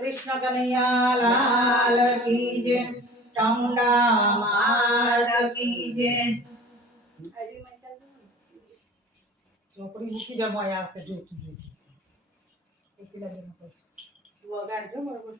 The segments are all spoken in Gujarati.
कृष्ण कन्हैया लाल की जय। चामुंडा मात की जय। ચોપડી મૂકી જા મોય આવશે જોતું જોતું એકલા બેન વગાડજો બરોબર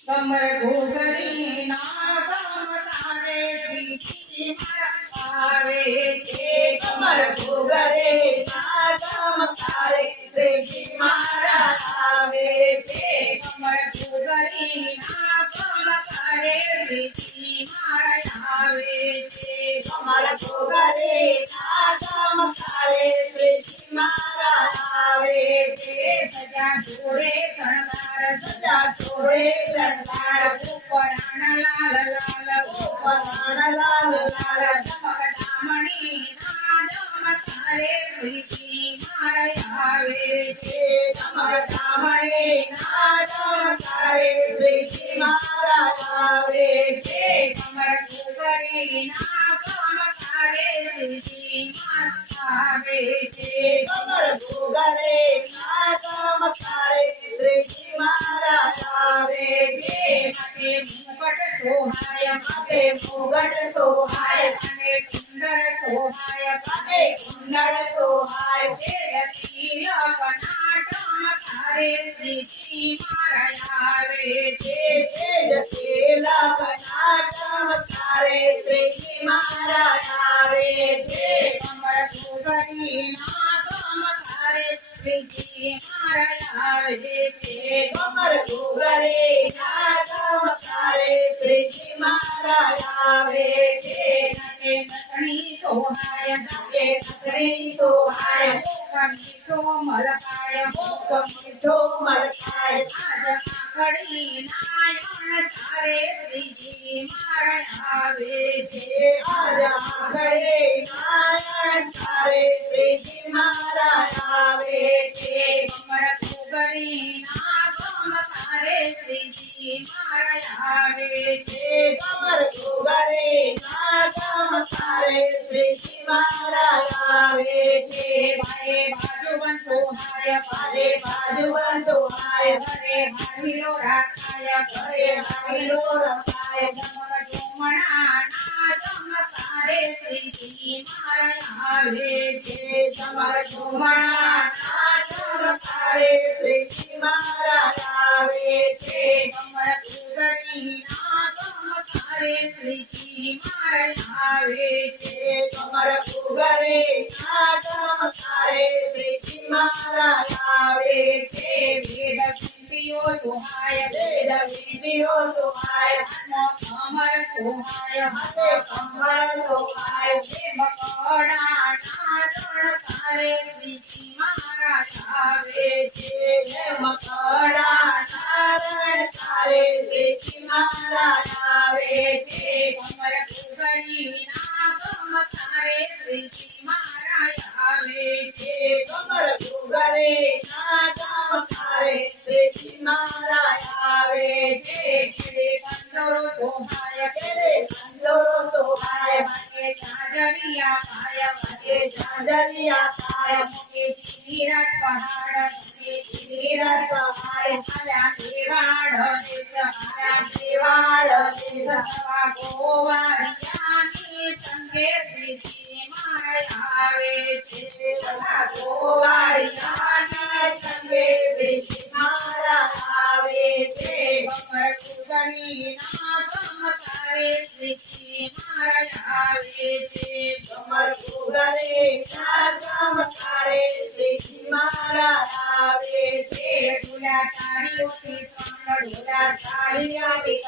કમર ઘોઘરી ના ગમ તારે પ્રીતિ મારા આવે છે કમર ઘોઘરે ના ગમ તારે પ્રીતિ મારા આવે છે કમર ઘોઘરી ના ગમ તારે પ્રીતિ મારા આવે છે કમર ઘોઘરે ના ગમ તારે પ્રીતિ મારા આવે છે સજા જોરે શણગાર સજા જોરે શણગાર ઉપરાણ લાલ લાલ ઉપરાણ લાલ લાલ ચમક દામણી ના ચમકારે પ્રીતિ મારા આવે છે ચમક દામણી ના ચમકારે પ્રીતિ મારા આવે છે કમર ઘોઘરી ના ચમકારે પ્રીતિ મારા આવે છે કમર ઘોઘરે ના ચમકારે પ્રીતિ મારા આવે છે માથે મુગટ સોહાય માથે મુગટ સોહાય અને કુંડળ સોહાય કાને કુંડળ સોહાય તિલક ના ચમકારે પ્રીતિ મારા આવે છે તિલક ના ચમકારે પ્રીતિ મારા આવે છે કમર ઘોઘરી ના ચમકારે પ્રીતિ મારા આવે છે કમર ઘોઘરે ના ચમકારે પ્રીતિ મારા આવે છે નટે નટણી સોહાય નટે નટણી સોહાય મીઠો મલકાય મીઠો મલકાય આજ આખડી નાયણ તારે પ્રીતિ મારા આવે છે આજ આખડે નાયણ તારે પ્રીતિ મારા આવે છે કમર ઘોઘરી ના ચમકારે પ્રીતિ મારા આવે છે કમર ઘોઘરે ના ચમકારે પ્રીતિ મારા આવે છે ભાઈ બાજુ બંધોહાય ભાઈ બાજુ બંધોહાય ઘરે ભાગીરો રાખાય ઘરે ભાગીરો રખાય જમણ જમણા ના ચમકારે પ્રીતિ મારા આવે છે જમણ જમણા ના ચમકારે પ્રીતિ મારા આવે છે કમર ઘોઘરી ના ચમકારે પ્રીતિ મારા આવે છે કમર ઘોઘરે ના ચમકારે પ્રીતિ મારા આવે છે વેદ વિંધ્યો સોહાય વેદ વિંધ્યો સોહાય કમર સોહાય હાથે કમર સોહાય મકડા ના ચમકારે પ્રીતિ મારા આવે છે મકડા ના ચમકારે પ્રીતિ મારા આવે છે કમર ઘોઘરી ના ચમકારે પ્રીતિ મારા આવે છે કમર ઘોઘરે ના ચમકારે પ્રીતિ મારા આવે છે કેરે કંદોરો સોહાય કેરે કંદોરો સોહાય માગે ચાંદલિયા પાય માગે ચાંદલિયા પાય મુકે ચીરાટ પહાડ મુકે ચીરાટ પહાડ આયા દેવાડ દેશ આયા દેવાડ દેશ ગોવાળિયાની સંગે પ્રીતિ મારા આવે છે ગોવાળિયાના સંગે પ્રીતિ મારા આવે છે કમર ઘોઘરી ના ચમકારે પ્રીતિ મારા આવે છે કમર ઘોઘરે ના ચમકારે પ્રીતિ મારા આવે છે ઢોલા તાળીઓથી ઢોલા તાળીયાથી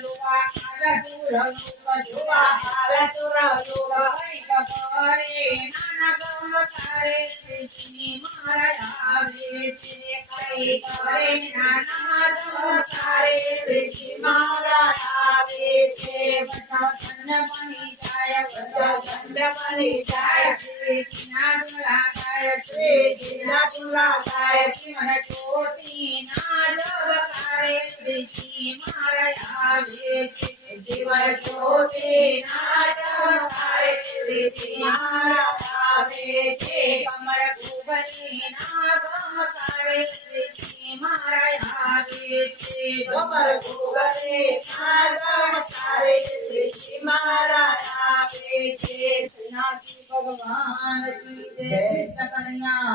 જોવા હારતુર જોવા હારતુર જોવા ઘરે નાના ચમકારે પ્રીતિ મારા આવે છે કઈ ઘરે નાના ચમકારે પ્રીતિ મારા આવે છે બધા ધન બની જાય બધા ધન બની જાય પ્રીતિના દુલા ગાય પ્રીતિના દુલા ગાય મને જ્યોતિ ના જબકારે પ્રીતિ મારા આવે છે જીવન જ્યોતિ ના જબકારે પ્રીતિ મારા આવે છે કમર ઘોઘરી ના સારે શ્રીજી મારા આવે છે કમર ઘોઘરે સાગમ સારે શ્રીજી મારા આવે છે શ્રીનાથજી ભગવાન કી જય કૃષ્ણ કનૈયા